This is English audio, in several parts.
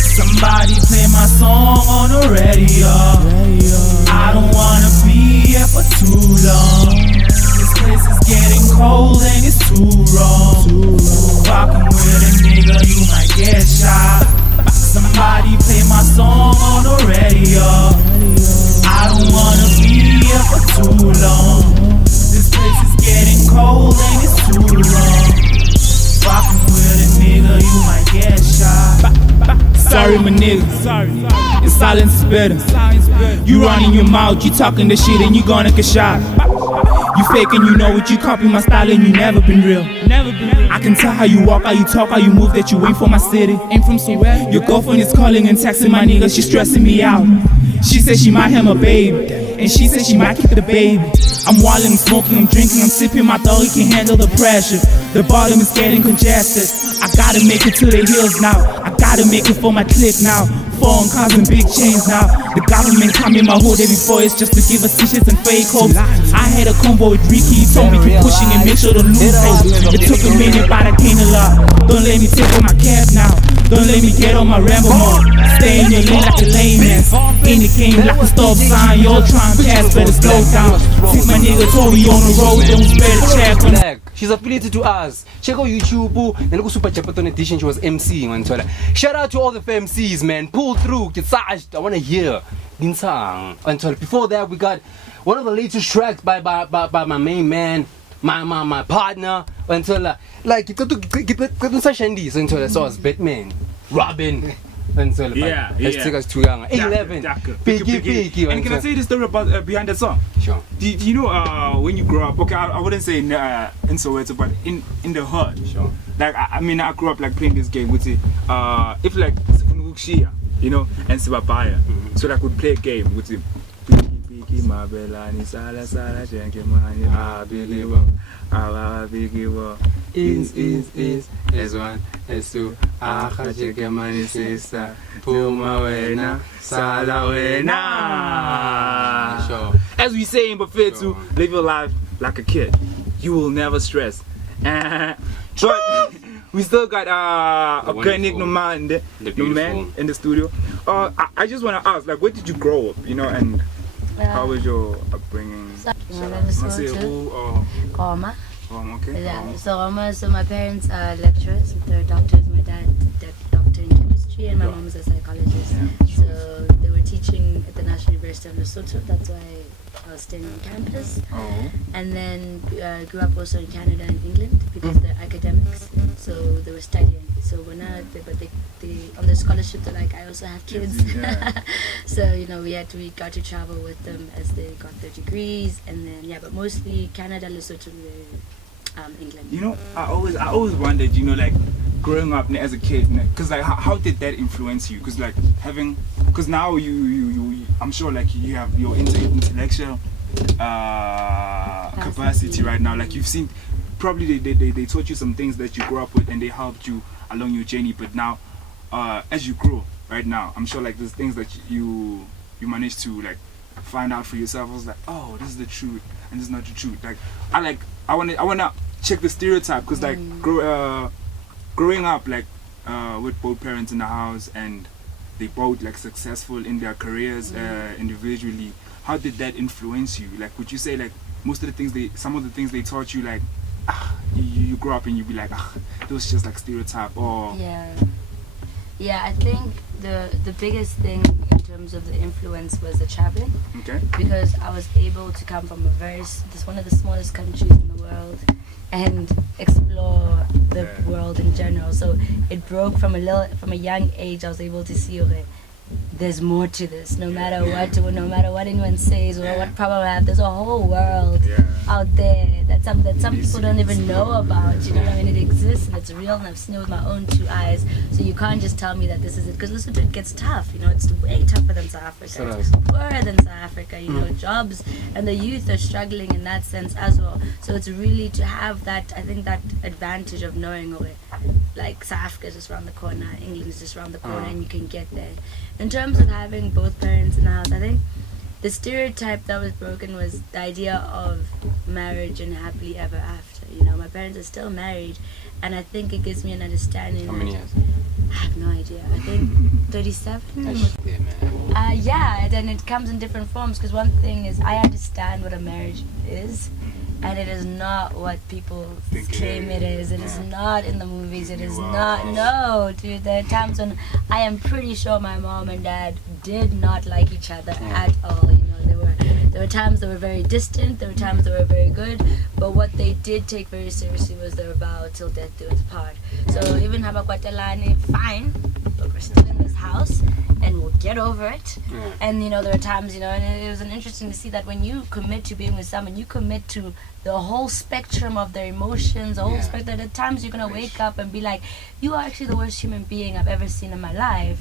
Somebody play my song on the radio. I don't wanna be here for too long. This place is getting cold and it's too wrong. Fucking with a nigga, you might get shot. Somebody play my song on the radio. I don't wanna be here for too long. This place is getting cold and it's too wrong. Fucking with a nigga, you might get shot. Sorry, my nigga. Your silence is better. You running your mouth, you talking the shit and you gonna get shot. You faking, you know it, you copy my style and you never been real. I can tell how you walk, how you talk, how you move, that you ain't from my city. Ain't from somewhere. Your girlfriend is calling and texting my nigga, she stressing me out. She said she might have a baby, and she said she might keep the baby. I'm wildin', I'm smoking, I'm drinking, I'm sipping, my dog, he can handle the pressure. The bottom is getting congested. I gotta make it to the hills now. I gotta make it for my clique now. Foreign cars and big chains now. The government come in my hood every 4 years just to give us t-shirts and fake hopes. I had a combo with Ricky, he told me keep pushing and make sure the loot holds. It took a minute, but I came a lot. Don't let me take off my cap now. Don't let me get on my Rambo mode. Stay in your lane like a layman. In the game like a stop sign. Y'all try and pass, better slow down. Take my nigga Tory on the road, then we spread a check. She's affiliated to us. Check out YouTube. Then go Super Japaton edition. She was MCing on Twitter. Shout out to all the MCs, man. Pull through. Get sarged. I wanna hear Dinsang on Twitter. Before that, we got one of the latest tracks by my main man, my partner. Until like you got to such Andy's until I saw us Batman, Robin. Until yeah. Take us too young. 11. Piggy. And can I say the story about behind that song? Sure. Do you know when you grow up? Okay, I wouldn't say in Soweto, but in the hood. Sure. Like I mean, I grew up like playing this game. Would say if like you know, and Sibabaya, so that I could play a game. Would say Piggy Mabelani Sala Jenkimani Abilivo Abigivo is S1 S2 Jenkimani sister Puma Wena Sala Wena. As we say in Buffetu, live your life like a kid. You will never stress. But we still got Organic Nomad in the studio. I just want to ask, like, where did you grow up, you know, and how was your upbringing? Koma. Okay. Yeah, so my parents are lecturers, they're doctors. My dad doctor in chemistry and my mom is a psychologist. So they were teaching at the National University of Lesotho. That's why I was staying on campus. And then grew up also in Canada and England because they're academics. So they were studying. So we're not, but they on the scholarship they're like, I also have kids. So you know we got to travel with them as they got their degrees, and then but mostly Canada, Lesotho, England. You know, I always wondered, you know, like growing up as a kid, because like how did that influence you? Because like because now you I'm sure like you have your intellectual capacity right now. Like you've seen, probably they taught you some things that you grew up with and they helped you along your journey. But now, as you grow right now, I'm sure like there's things that you managed to like find out for yourself. I was like, oh, this is the truth and this is not the truth. Like I wanna check the stereotype, because like growing up like with both parents in the house and they both like successful in their careers individually, how did that influence you? Like would you say like most of the things some of the things they taught you, like you grow up and you be like, it was just like stereotype? Or yeah, I think the biggest thing in terms of the influence was the traveling. Okay. Because I was able to come from one of the smallest countries in the world and explore the world in general. So it broke from a young age. I was able to see, okay, there's more to this. No matter what anyone says or what problem I have, there's a whole world out there that some people don't even know about. You know what I mean? It exists and it's real, and I've seen it with my own 2 eyes. So you can't just tell me that this is it, because listen, it gets tough. You know, it's way tougher than South Africa. It's poorer than South Africa. You know, jobs and the youth are struggling in that sense as well. So it's really to have that, I think, that advantage of knowing, okay, like South Africa is just around the corner, England is just around the corner, and you can get there. In terms of having both parents in the house, I think the stereotype that was broken was the idea of marriage and happily ever after. You know, my parents are still married, and I think it gives me an understanding. How many years? I have no idea. I think 37. Yeah, man. Yeah, then it comes in different forms, because one thing is I understand what a marriage is, and it is not what people claim it is. It is not in the movies. It is not. No, dude. There are times when I am pretty sure my mom and dad did not like each other at all. You know, there were times they were very distant. There were times they were very good. But what they did take very seriously was their vow till death do us part. So even Habakwatelani, fine, but we're still in this house, and we'll get over it. And you know, there are times, you know, and it was interesting to see that when you commit to being with someone, you commit to the whole spectrum of their emotions, the whole spectrum. At times you're gonna wake up and be like, you are actually the worst human being I've ever seen in my life.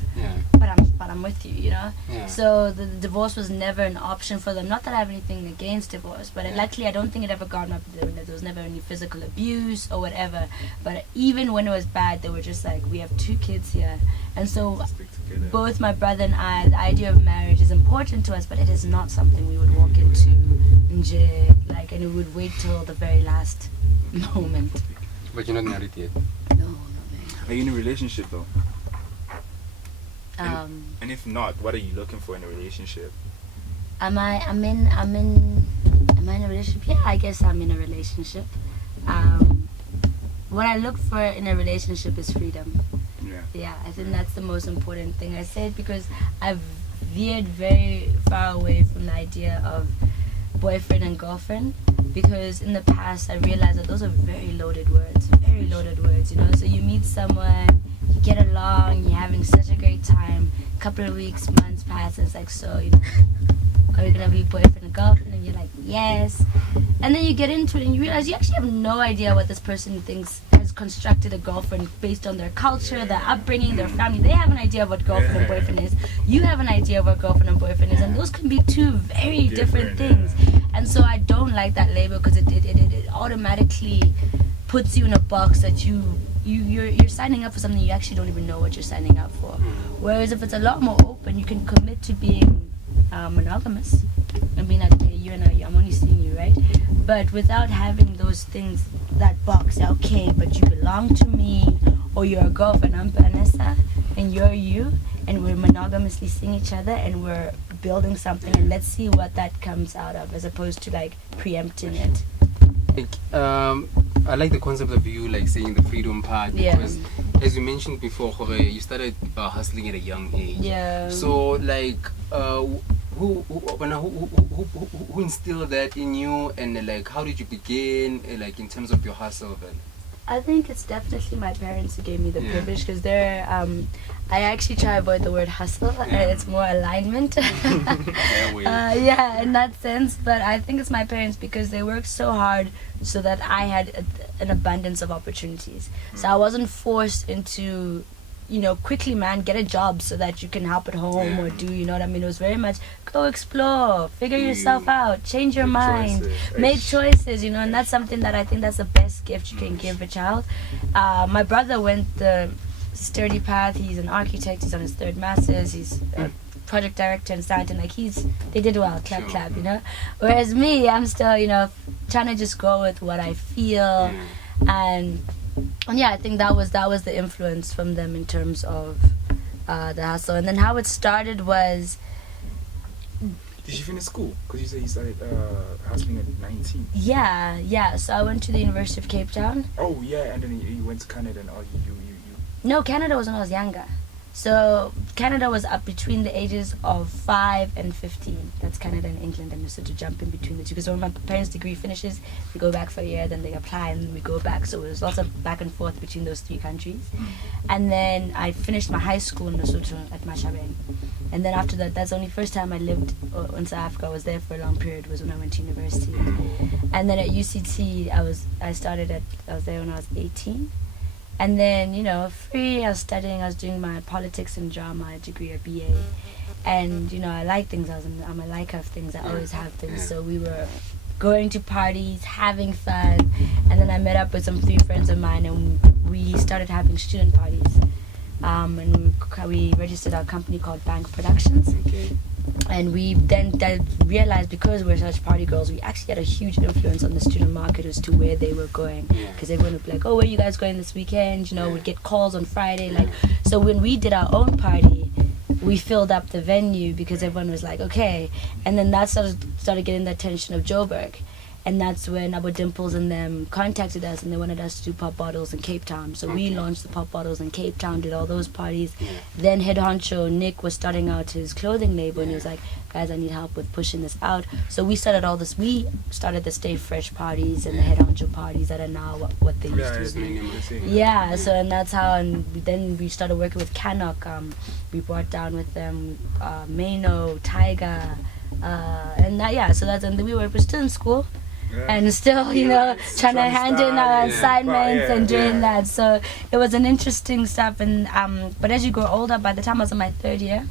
But I'm with you, you know. So the divorce was never an option for them. Not that I have anything against divorce, but luckily I don't think it ever got up. There was never any physical abuse or whatever. But even when it was bad, they were just like, we have 2 kids here, and so both my brother and I, the idea of marriage is important to us, but it is not something we would walk into like, and we would wait till the very last moment. But you're not married yet. No, not married. Are you in a relationship though? Um, And if not, what are you looking for in a relationship? am I in a relationship? Yeah, I guess I'm in a relationship. What I look for in a relationship is freedom. Yeah, I think that's the most important thing. I say it because I've veered very far away from the idea of boyfriend and girlfriend, because in the past I realized that those are very loaded words, you know. So you meet someone, you get along, you're having such a great time, a couple of weeks, months pass, and it's like, so, you know, are we gonna be boyfriend and girlfriend? And you're like, yes. And then you get into it and you realize you actually have no idea what this person thinks has constructed a girlfriend based on their culture, their upbringing, their family. They have an idea of what girlfriend and boyfriend is. You have an idea of what girlfriend and boyfriend is, and those can be 2 very different things. And so I don't like that label, because it automatically puts you in a box that you're signing up for something you actually don't even know what you're signing up for. Whereas if it's a lot more open, you can commit to being monogamous and being like, okay, you and I'm only seeing you, right? But without having those things, that box, okay, but you belong to me, or you're a girlfriend, I'm Banessa, and you're you, and we're monogamously seeing each other, and we're building something, and let's see what that comes out of, as opposed to like preempting it. I like the concept of you like saying the freedom part, because as you mentioned before, you started hustling at a young age. So like who instilled that in you, and like how did you begin like in terms of your hustle then? I think it's definitely my parents who gave me the privilege, because they're I actually try to avoid the word hustle. It's more alignment. In that sense. But I think it's my parents, because they worked so hard so that I had an abundance of opportunities. So I wasn't forced into, you know, quickly, man, get a job so that you can help at home or do, you know what I mean? It was very much go explore, figure yourself out, change your mind, make choices, you know. And that's something that I think that's the best gift you can give a child. My brother went the sturdy path. He's an architect. He's on his 3rd master's. He's a project director and scientist. Like they did well, clap, you know. Whereas me, I'm still, you know, trying to just go with what I feel, and yeah, I think that was the influence from them in terms of the hustle. And then how it started was. Did you finish school? Because you said you started hustling at 19. Yeah. So I went to the University of Cape Town. Oh yeah, and then you went to Canada and all you. No, Canada was when I was younger. So Canada was up between the ages of 5 and 15. That's Canada and England, and so to jump in between the two. Because when my parents' degree finishes, we go back for a year, then they apply, and then we go back. So it was lots of back and forth between those 3 countries. And then I finished my high school in Lesotho at Mashabeng. And then after that, that's the only first time I lived in South Africa. I was there for a long period, was when I went to university. And then at UCT, I was there when I was 18. And then, you know, I was studying, I was doing my politics and drama degree, a BA. And, you know, I like things, I'm a liker of things, I always have things. So we were going to parties, having fun. And then I met up with some 3 friends of mine, and we started having student parties. And we registered our company called Bank Productions. And we then realized, because we're such party girls, we actually had a huge influence on the student market as to where they were going. Because everyone would be like, oh, where are you guys going this weekend? You know, we'd get calls on Friday. Like, so when we did our own party, we filled up the venue because everyone was like, okay. And then that started getting the attention of Joburg. And that's when Abu Dimples and them contacted us, and they wanted us to do pop bottles in Cape Town. So we launched the pop bottles in Cape Town, did all those parties. Then head honcho Nick was starting out his clothing label, and he was like, guys, I need help with pushing this out. So we started all this. We started the Stay Fresh parties and the head honcho parties that are now what they used to be. Yeah, so and that's how. And then we started working with Cannock. We brought down with them Mano, Tiger, and that. Yeah, so that's, and we're still in school. And still, you know, trying to hand in our assignments and doing that. So it was an interesting stuff. And but as you grow older, by the time I was in my third year,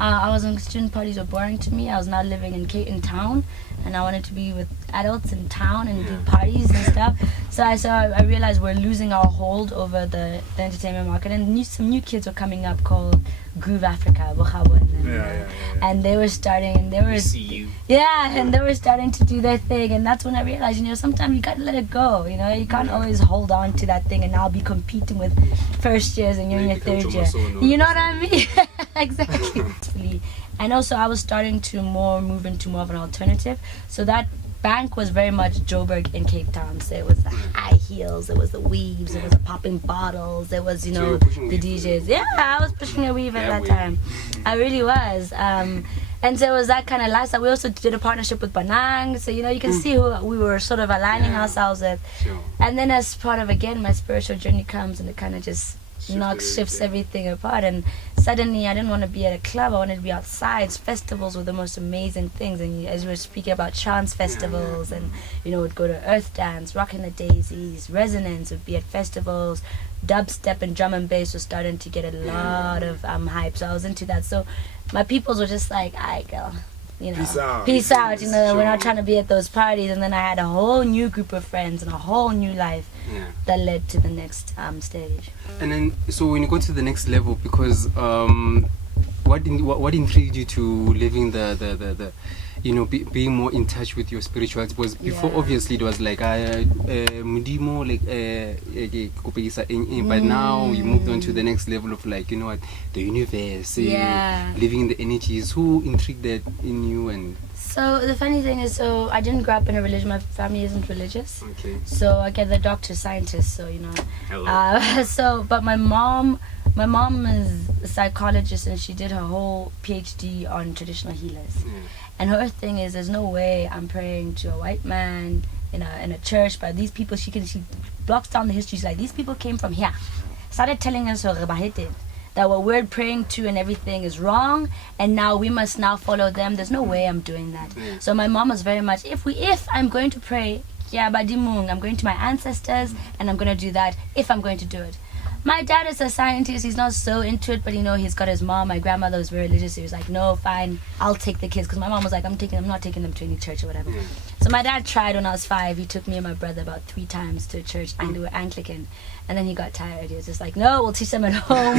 I was in student parties were boring to me. I was now living in Town, and I wanted to be with adults in town and do parties and stuff. So I realized we're losing our hold over the entertainment market, and some new kids were coming up called Groove Africa, and they were starting, and they were and they were starting to do their thing. And that's when I realized, you know, sometimes you gotta let it go. You know, you can't always hold on to that thing and now be competing with first years and you're in your third year. You know what I mean? Exactly. And also I was starting to move into more of an alternative. So that bank was very much Joburg in Cape Town. So it was the high heels, it was the weaves, it was the popping bottles, it was, you know, the DJs. Yeah, I was pushing a weave at that time. I really was. And so it was that kind of lifestyle. We also did a partnership with Banang. So, you know, you can see who we were sort of aligning ourselves with. And then as part of, again, my spiritual journey comes, and it kind of just shifts everything apart. And suddenly I didn't want to be at a club, I wanted to be outside. Festivals were the most amazing things. And as we were speaking about trance festivals, and you know, would go to Earth Dance, Rockin' the Daisies, Resonance would be at festivals. Dubstep and drum and bass was starting to get a lot of hype, so I was into that. So my peoples were just like, alright girl, you know, peace out, you know, we're not trying to be at those parties. And then I had a whole new group of friends and a whole new life that led to the next stage. And then, so when you go to the next level, because what intrigued you to living the you know, being more in touch with your spirituality? Was before obviously it was like mudimo, like but now you moved on to the next level of, like, you know what, the universe, living in the energies. Who intrigued that in you? And so the funny thing is, so I didn't grow up in a religion. My family isn't religious. So I get the doctor, scientist. So, you know, but my mom is a psychologist, and she did her whole PhD on traditional healers. And her thing is, there's no way I'm praying to a white man in a church, but these people, she blocks down the history. She's like, these people came from here, started telling us that what we're praying to and everything is wrong, and now we must now follow them. There's no way I'm doing that. So my mom was very much, if I'm going to pray, I'm going to my ancestors, and I'm going to do that if I'm going to do it. My dad is a scientist. He's not so into it, but you know, he's got his mom. My grandmother was very religious. He was like, no, fine, I'll take the kids. Because my mom was like, I'm not taking them to any church or whatever. So my dad tried when I was 5. He took me and my brother about 3 times to a church, and we were Anglican. And then he got tired. He was just like, no, we'll teach them at home.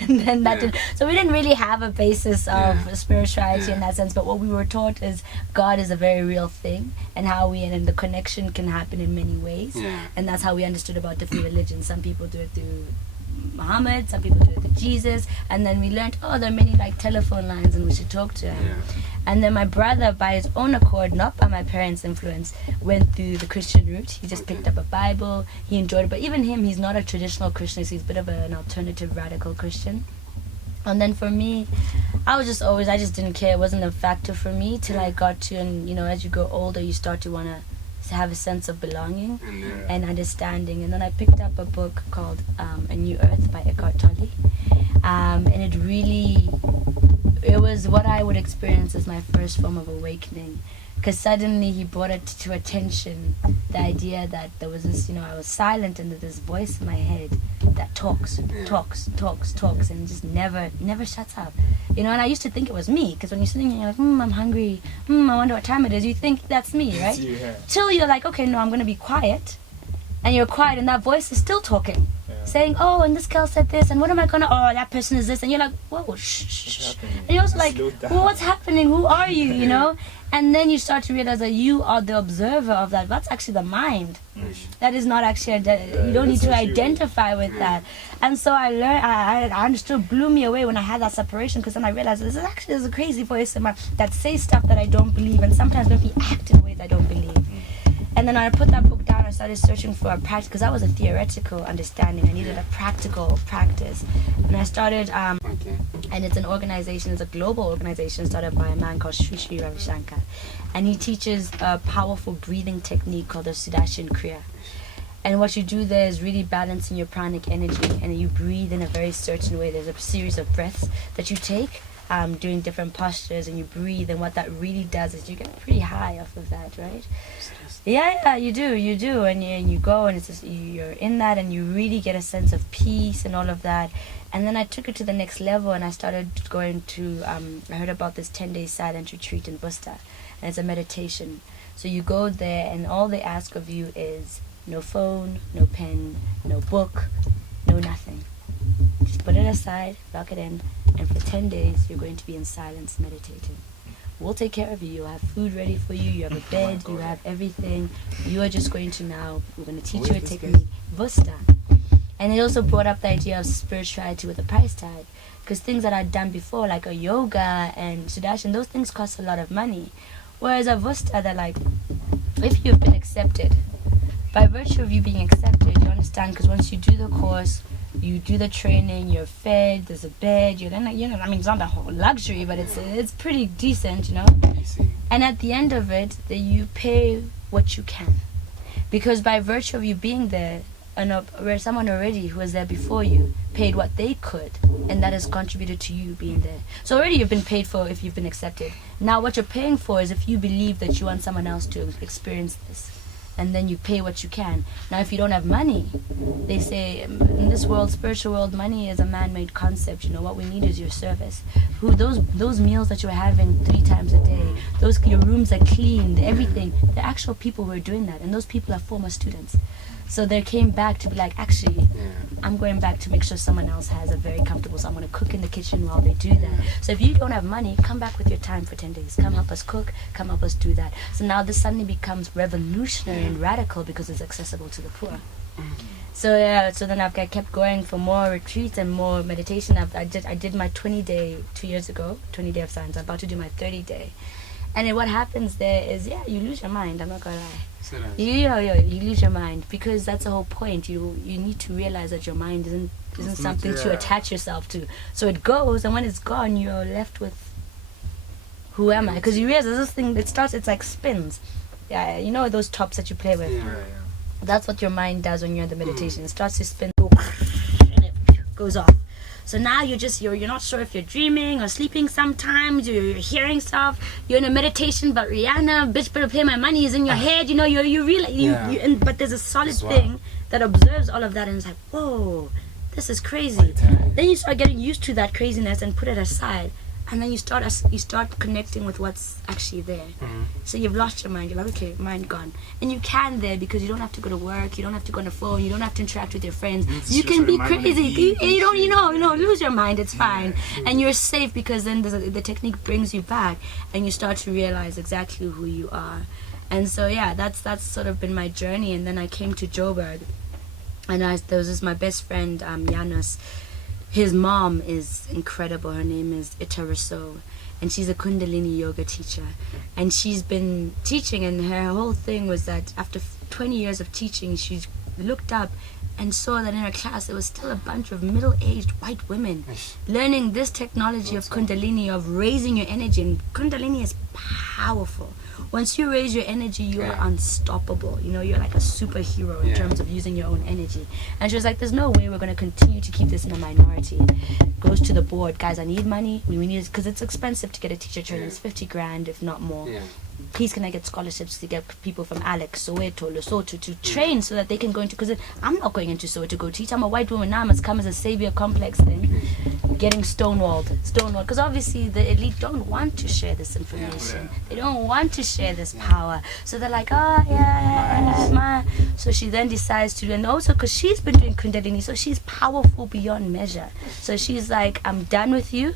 And then that did. So we didn't really have a basis of spirituality in that sense. But what we were taught is God is a very real thing, and how and the connection can happen in many ways. And that's how we understood about different religions. Some people do it through Muhammad, some people do it through Jesus. And then we learned, there are many like telephone lines, and we should talk to him. And then my brother, by his own accord, not by my parents' influence, went through the Christian route. He just picked up a Bible, he enjoyed it. But even him, he's not a traditional Christian, so he's a bit of an alternative radical Christian. And then for me, I just didn't care. It wasn't a factor for me till I got to, and you know, as you grow older, you start to want to have a sense of belonging and understanding. And then I picked up a book called A New Earth by Eckhart Tolle. And it was what I would experience as my first form of awakening. Because suddenly he brought it to attention, the idea that there was this, you know, I was silent, and there's this voice in my head that talks, and just never shuts up. You know, and I used to think it was me, because when you're sitting here, you're like, I'm hungry, I wonder what time it is. You think that's me, right? Till you're like, okay, no, I'm going to be quiet, and you're quiet, and that voice is still talking, saying, oh, and this girl said this, and what am I gonna, oh, that person is this, and you're like, whoa, shh, shh. And you're also like, well, what's happening? Who are you, you know? And then you start to realize that you are the observer of that. That's actually the mind. That is not actually, you don't need to identify with that. And so I learned, I understood, blew me away when I had that separation, because then I realized this is a crazy voice in my, that says stuff that I don't believe, and sometimes make me act in ways I don't believe. And then I put that book down, I started searching for a practice, because that was a theoretical understanding. I needed a practical practice. And I started, and it's an organization, it's a global organization started by a man called Sri Ravi Shankar. And he teaches a powerful breathing technique called the Sudarshan Kriya. And what you do there is really balancing your pranic energy, and you breathe in a very certain way. There's a series of breaths that you take doing different postures, and you breathe, and what that really does is you get pretty high off of that, right? Yeah, you do, and you go, and it's just, you're in that, and you really get a sense of peace and all of that. And then I took it to the next level, and I started going to, I heard about this 10-day silent retreat in Busta, and it's a meditation. So you go there, and all they ask of you is no phone, no pen, no book, no nothing. Just put it aside, lock it in, and for 10 days you're going to be in silence meditating. We'll take care of you. You'll have food ready for you. You have a bed. You have everything. You are just going to now, we're going to teach you a technique. Vusta. And it also brought up the idea of spirituality with a price tag. Because things that I'd done before, like a yoga and Sudarshan, those things cost a lot of money. Whereas a Vusta, they're like, if you've been accepted, by virtue of you being accepted, you understand, because once you do the course, you do the training, you're fed, there's a bed, I mean, it's not a whole luxury, but it's pretty decent, you know. And at the end of it, you pay what you can. Because by virtue of you being there, where someone already who was there before you paid what they could, and that has contributed to you being there. So already you've been paid for if you've been accepted. Now what you're paying for is if you believe that you want someone else to experience this. And then you pay what you can. Now if you don't have money, they say in this world, spiritual world, money is a man-made concept. You know, what we need is your service. Those meals that you're having 3 times a day, your rooms are cleaned, everything. The actual people who are doing that, and those people are former students. So they came back to be like, actually, I'm going back to make sure someone else has a very comfortable, so I'm going to cook in the kitchen while they do that. So if you don't have money, come back with your time for 10 days. Come help us cook, come help us do that. So now this suddenly becomes revolutionary and radical because it's accessible to the poor. So then I kept going for more retreats and more meditation. I did my 20-day 2 years ago, 20-day of science. I'm about to do my 30-day. And then what happens there is, you lose your mind, I'm not going to lie. You lose your mind, because that's the whole point. You need to realize that your mind isn't something to attach yourself to. So it goes, and when it's gone, you're left with, who am I? Because you realize this thing, it's like spins. Yeah, you know those tops that you play with? That's what your mind does when you're in the meditation. It starts to spin, and it goes off. So now you're not sure if you're dreaming or sleeping sometimes, you're hearing stuff, you're in a meditation, but Rihanna, bitch better pay my money is in your head, you realize, but there's a solid thing that observes all of that, and it's like, whoa, this is crazy. Then you start getting used to that craziness and put it aside, and then you start connecting with what's actually there. So you've lost your mind, you're like, okay, mind gone. And you can there, because you don't have to go to work, you don't have to go on the phone, you don't have to interact with your friends. You can be crazy. You don't lose your mind, it's fine. And you're safe, because then the technique brings you back, and you start to realize exactly who you are. And so that's sort of been my journey. And then I came to Joburg, and there was my best friend, Janos. His mom is incredible. Her name is Ursa, and she's a Kundalini yoga teacher. And she's been teaching, and her whole thing was that after 20 years of teaching, she looked up and saw that in her class there was still a bunch of middle-aged white women learning this technology of Kundalini, of raising your energy. And Kundalini is powerful. Once you raise your energy, you are unstoppable. You're like a superhero in terms of using your own energy. And she was like, there's no way we're going to continue to keep this in a minority. Goes to the board, guys, I need money. We need it, because it's expensive to get a teacher training. It's 50 grand, if not more. please can I get scholarships to get people from Alex, Soweto, Lesotho to train so that they can go into, because I'm not going into Soweto to go teach. I'm a white woman now. I must come as a savior complex thing, getting stonewalled, because obviously the elite don't want to share this information. They don't want to share this power. So they're like, oh yeah. So she then decides to, and also because she's been doing Kundalini, so she's powerful beyond measure. So she's like, I'm done with you,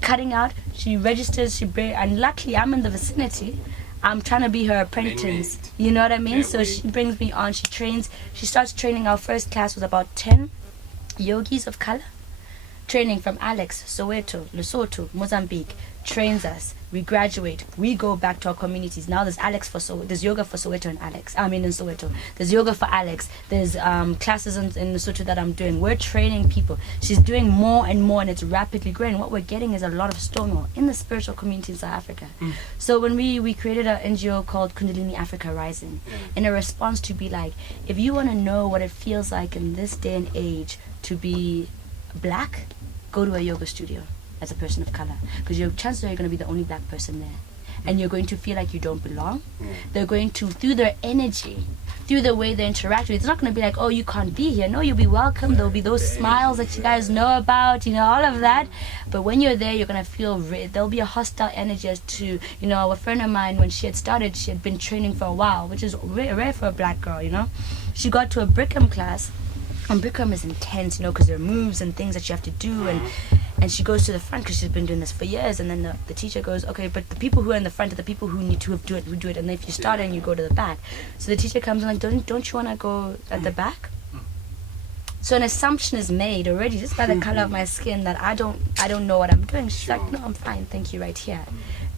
cutting out. She registers, and luckily I'm in the vicinity. I'm trying to be her apprentice. You know what I mean? So she brings me on, she trains, she starts training. Our first class was about 10 yogis of color, training from Alex, Soweto, Lesotho, Mozambique, trains us. We graduate, we go back to our communities. Now there's there's yoga for Soweto and Alex. In Soweto. There's yoga for Alex. There's classes in Lesotho that I'm doing. We're training people. She's doing more and more, and it's rapidly growing. What we're getting is a lot of Stonewall in the spiritual community in South Africa. So when we created an NGO called Kundalini Africa Rising, in a response to be like, if you want to know what it feels like in this day and age to be black, go to a yoga studio as a person of color, because your chances are you're going to be the only black person there, and you're going to feel like you don't belong. They're going to, through their energy, through the way they interact with you, it's not going to be like, oh, you can't be here. No, you'll be welcome. There'll be those smiles that you guys know about, all of that. But when you're there, you're going to feel there'll be a hostile energy as to, a friend of mine, when she had started, she had been training for a while, which is rare for a black girl. She got to a Brigham class, and Brigham is intense, because there are moves and things that you have to do, and she goes to the front because she's been doing this for years, and then the teacher goes, okay, but the people who are in the front are the people who need to do it, and if you start and you go to the back. So the teacher comes and like, don't you want to go at the back? So an assumption is made already just by the color of my skin that I don't know what I'm doing. She's like, no, I'm fine, thank you, right here.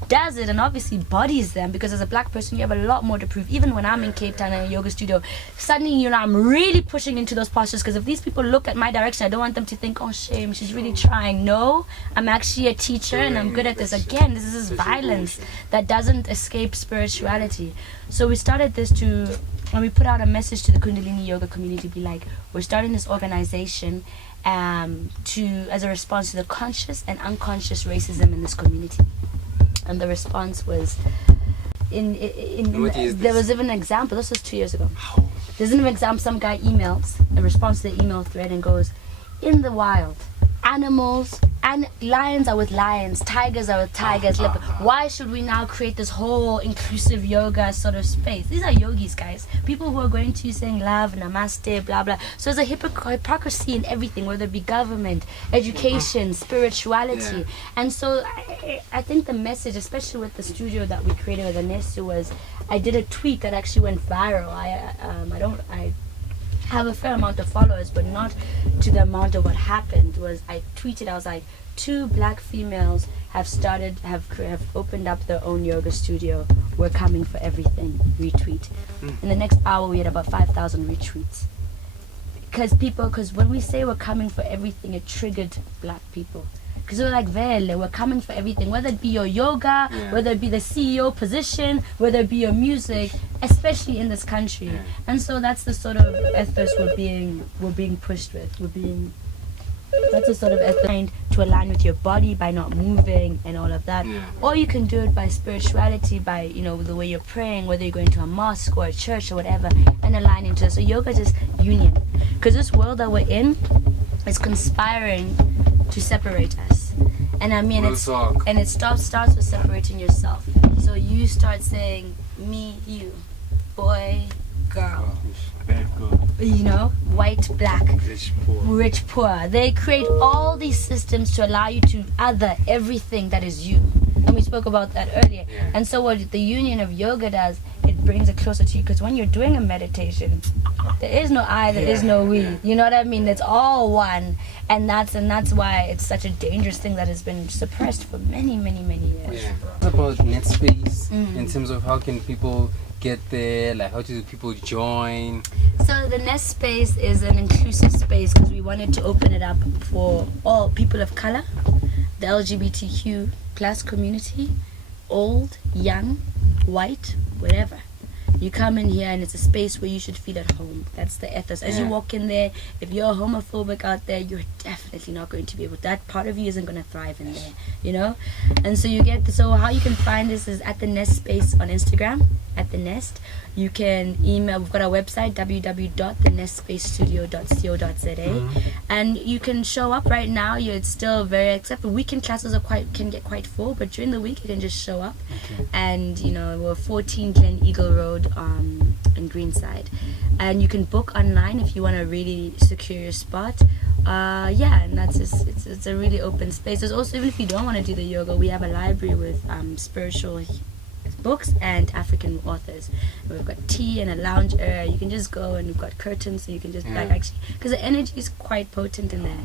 Does it, and obviously bodies them, because as a black person you have a lot more to prove. Even when I'm in Cape Town in a yoga studio, suddenly I'm really pushing into those postures, because if these people look at my direction, I don't want them to think, oh shame, she's really trying. No, I'm actually a teacher and I'm good at this. Again, this is violence that doesn't escape spirituality. So we started this and we put out a message to the Kundalini yoga community, be like, we're starting this organization as a response to the conscious and unconscious racism in this community. And the response was, there was even an example, this was 2 years ago. There's an example, some guy emails, a response to the email thread, and goes, in the wild, animals and lions are with lions, tigers are with tigers. Why should we now create this whole inclusive yoga sort of space? These are yogis, guys. People who are going to you saying love, namaste, blah blah. So there's a hypocrisy in everything, whether it be government, education, spirituality. And so I think the message, especially with the studio that we created with Vanessa, was I did a tweet that actually went viral. I have a fair amount of followers, but not to the amount of what happened. Was I tweeted, I was like, 2 black females have opened up their own yoga studio. We're coming for everything. Retweet. In the next hour we had about 5,000 retweets. Because when we say we're coming for everything, it triggered black people. Because we're like, Vele, we're coming for everything, whether it be your yoga, whether it be the CEO position, whether it be your music, especially in this country. And so that's the sort of ethos we're being pushed with. That's a sort of ethos to align with your body by not moving and all of that. Or you can do it by spirituality, by the way you're praying, whether you're going to a mosque or a church or whatever, and aligning to it. So yoga is just union. Because this world that we're in is conspiring to separate us. And I mean, it starts with separating yourself. So you start saying me, you, boy, girl, bad girl, white, black, rich, poor. They create all these systems to allow you to other everything that is you. And we spoke about that earlier. And so what the union of yoga does, it brings it closer to you, because when you're doing a meditation, there is no I, there is no we. You know what I mean? It's all one. And that's why it's such a dangerous thing that has been suppressed for many, many, many years. What about Nestspace, in terms of how can people get there, like how do people join? So the Nestspace is an inclusive space because we wanted to open it up for all people of color, the LGBTQ plus community, old, young, white, whatever. You come in here and it's a space where you should feel at home. That's the ethos. As you walk in there, if you're homophobic out there, you're definitely not going to be able, that part of you isn't going to thrive in there, you know? And so you get, so how you can find this is at the Nestspace on Instagram, at the Nest. You can email, we've got our website, www.thenestspacestudio.co.za, and you can show up right now. It's still very, except for weekend classes can get quite full, but during the week you can just show up. And you know, we're 14 Glen Eagle Road in Greenside, and you can book online if you want to really secure your spot. And that's just, it's a really open space. There's also, even if you don't want to do the yoga, we have a library with spiritual books and African authors. And we've got tea and a lounge area. You can just go, and we've got curtains, so you can just like actually, because the energy is quite potent in there.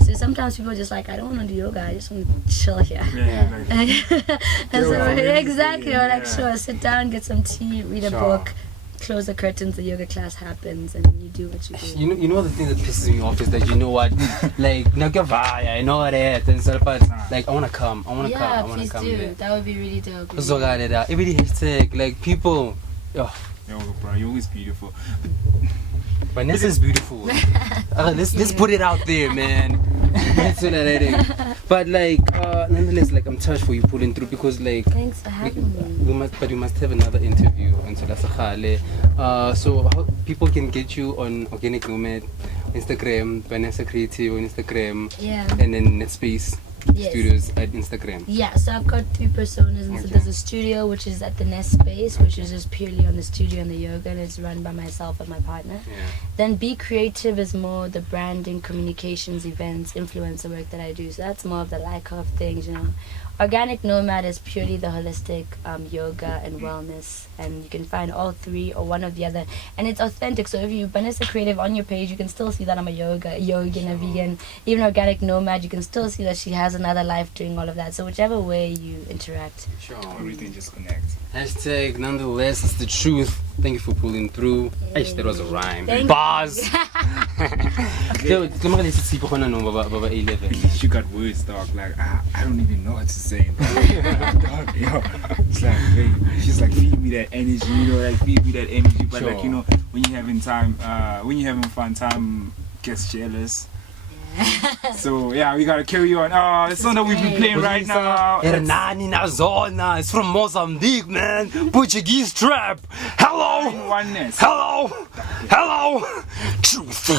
So sometimes people are just like, I don't want to do yoga, I just want to chill here. And so exactly, or like sure, sit down, get some tea, read a book, close the curtains, the yoga class happens, and you do what you do. You know the thing that pisses me off is that, you know what, like I know that, and so, but like I wanna come please do. there. That would be really dope. So every hashtag, like people, Yo, bro, you're always beautiful. Vanessa is beautiful. Let's put it out there, man. But like nonetheless, like I'm touched for you pulling through, because like Thanks for having me. we must have another interview until so how people can get you on Organic Nomad, Instagram, Banessa Creative on Instagram, and then Nestspace Studios at Instagram. Yeah, so I've got 3 personas. And so there's a studio, which is at the Nestspace, which is just purely on the studio and the yoga, and it's run by myself and my partner. Then Be Creative is more the branding, communications, events, influencer work that I do. So that's more of the like of things, you know. Organic Nomad is purely the holistic yoga and wellness, and you can find all 3 or one of the other, and it's authentic. So if you Banessa Creative on your page, you can still see that I'm a yogi and a vegan. Even Organic Nomad, you can still see that she has another life doing all of that. So whichever way you interact, Everything just connects. Hashtag nonetheless, it's the truth. Thank you for pulling through. Aish, that was a rhyme. Thank Bars. You got words, dog. Like I don't even know what to say. Dog, yo, it's like, hey, she's like, feed me that energy, you know, like feed me that energy. But like, you know, when you're having fun, time gets jealous. So yeah, we gotta carry on. The song that we've been playing right now. Hernani Nazona. It's from Mozambique, man. Portuguese trap. Hello. Oneness. Hello. Hello. Truth.